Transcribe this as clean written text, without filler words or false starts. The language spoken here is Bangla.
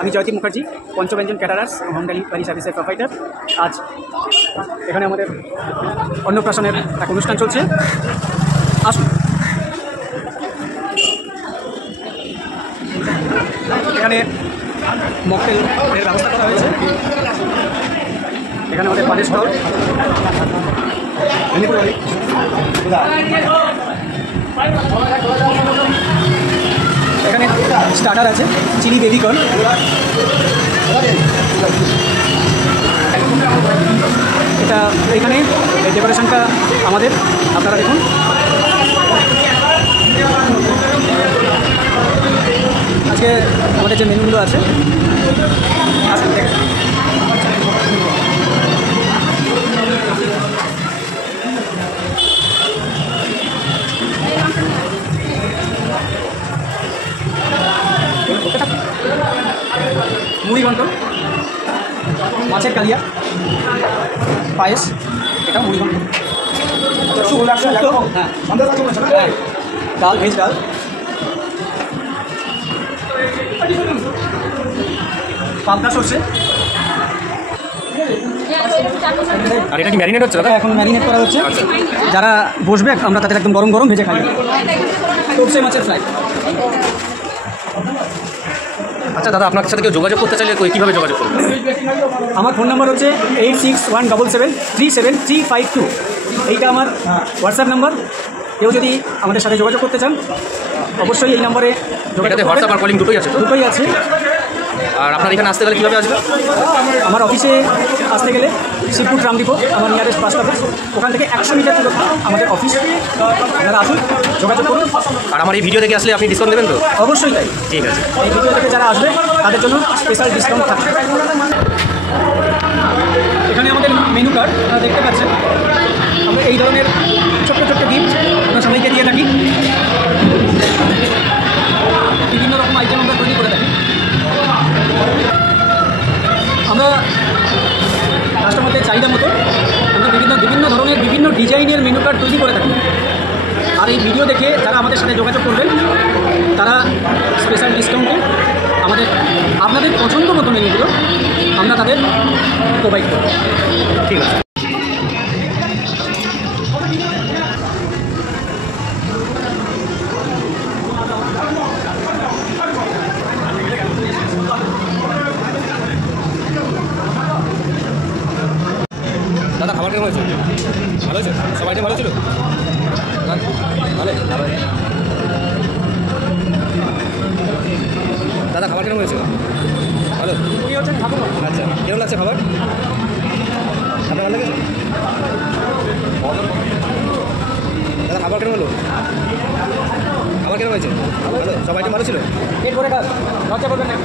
আমি Joydeep Mukherjee, Panchabyanjan caterers home delivery সার্ভিসের প্রোভাইডার। আজ এখানে আমাদের অন্নপ্রাশনের এক অনুষ্ঠান চলছে। আসুন, এখানে মকটেলের ব্যবস্থা করা হয়েছে। এখানে আমাদের পানের স্টল, এখানে স্টার্টার আছে, চিলি বেবিকর্ন। এটা এখানে ডেকোরেশনটা আমাদের, আপনারা দেখুন। আজকে আমাদের যে মেনুগুলো আছে, মুড়ি ঘন্ট, মাছের কালিয়া, পায়েস, এটা মুড়ি ঘন্ট, হ্যাঁ, ডাল, ভেজ ডাল, পালকা সর্ষে। আর এটা কি ম্যারিনেট হচ্ছে? এখন ম্যারিনেট করা হচ্ছে। যারা বসবে আমরা তাদের একদম গরম গরম ভেজে খাই। সর্ষে মাছের ফ্রাই। আচ্ছা দাদা, আপনার সাথে কেউ যোগাযোগ করতে চাইলে কীভাবে যোগাযোগ করবে? আমার ফোন নাম্বার হচ্ছে 8617737352। এইটা আমার হোয়াটসঅ্যাপ নাম্বার। কেউ যদি আমাদের সাথে যোগাযোগ করতে চান অবশ্যই এই নম্বরে যোগাযোগ। হোয়াটসঅ্যাপ আর কলিং দুটোই আছে? দুটোই আছে। আর আপনার এখানে আসতে গেলে কীভাবে আসবে? আমার অফিসে আসতে গেলে শিবপুর ট্রাম ডিপো, আমার নিয়ারেস্ট বাস স্টপেজ, ওখান থেকে 100 মিটার দূরে আমাদের অফিস। আপনারা আসুন, যোগাযোগ করুন। আর আমার এই ভিডিও দেখে আসলে আপনি ডিসকাউন্ট দেবেন তো? অবশ্যই তাই। ঠিক আছে। এই ভিডিও থেকে যারা আসবে তাদের জন্য স্পেশাল ডিসকাউন্ট থাকবে। এখানে আমাদের মেনু কার্ড আপনারা দেখতে পাচ্ছেন। আমরা এই ধরনের ছোট্ট ছোট্ট গিফট আমরা সবাইকে দিয়ে থাকি। বিভিন্ন রকম আইটেম আমরা তৈরি করে থাকি। আমরা কাস্টমারদের চাহিদা মতো আমরা বিভিন্ন ধরনের বিভিন্ন ডিজাইনের মেনু কার্ড তৈরি করে থাকি। আর এই ভিডিও দেখে যারা আমাদের সাথে যোগাযোগ করবেন তারা স্পেশাল ডিসকাউন্টে আপনাদের পছন্দ মতো মেনুগুলো আমরা তাদের প্রোভাইড করব। ঠিক আছে। দাদা, খাবার কেমন হয়েছে? ভালো হয়েছে? সব আইটেম ভালো ছিল? দাদা, খাবার কেমন হয়েছে? ভালো। আচ্ছা, কেমন লাগছে খাবার? আপনার ভালো লেগেছে? দাদা, খাবার কেমন হলো? খাবার কেমন হয়েছে? ভালো, সব আইটেম ভালো ছিল? এরপরে কাজ লজ্জা করবেন না।